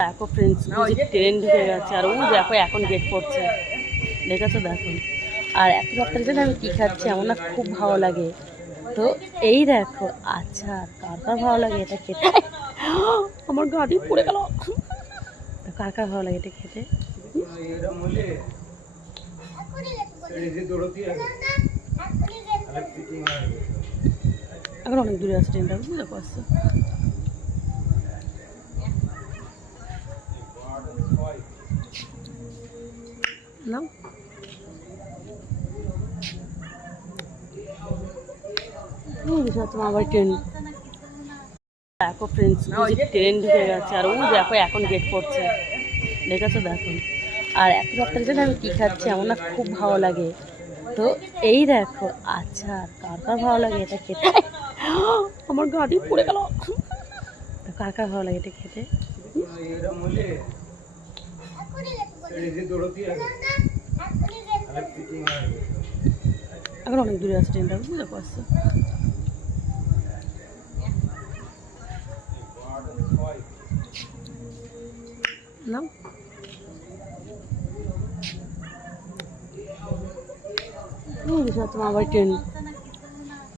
দেখো friends, train ঢুকে গেছে আর ও দেখো এখন গেট পড়ছে, দেখেছো দেখো। আর এত রাত্রে জন্য আমি কী খাচ্ছি আমার না খুব ভালো লাগে। তো এই দেখো, আচ্ছা কার কার ভালো লাগে এটা খেতে? আমার গাড়ি পড়ে গেল। কার কার ভালো লাগে এটা খেতে? এখন অনেক দূরে আছে ট্রেনটা, বুঝতে পারছো? না তোমার আবার ট্রেন। দেখো ফ্রেন্ডস, ট্রেন ঢুকে গেছে আর ও দেখো এখন গেট পড়ছে, দেখেছো দেখো। আর এত রাত্রে জন্য আমি কী খাচ্ছি আমার না খুব ভালো লাগে। তো এই দেখো, আচ্ছা কার কার ভালো লাগে এটা খেতে? আমার গাড়ি পড়ে গেল। কার কার ভালো লাগে এটা খেতে? এখন অনেক দূরে আছে ট্রেনটা, বুঝতে পারছো? না তোমার আবার ট্রেন।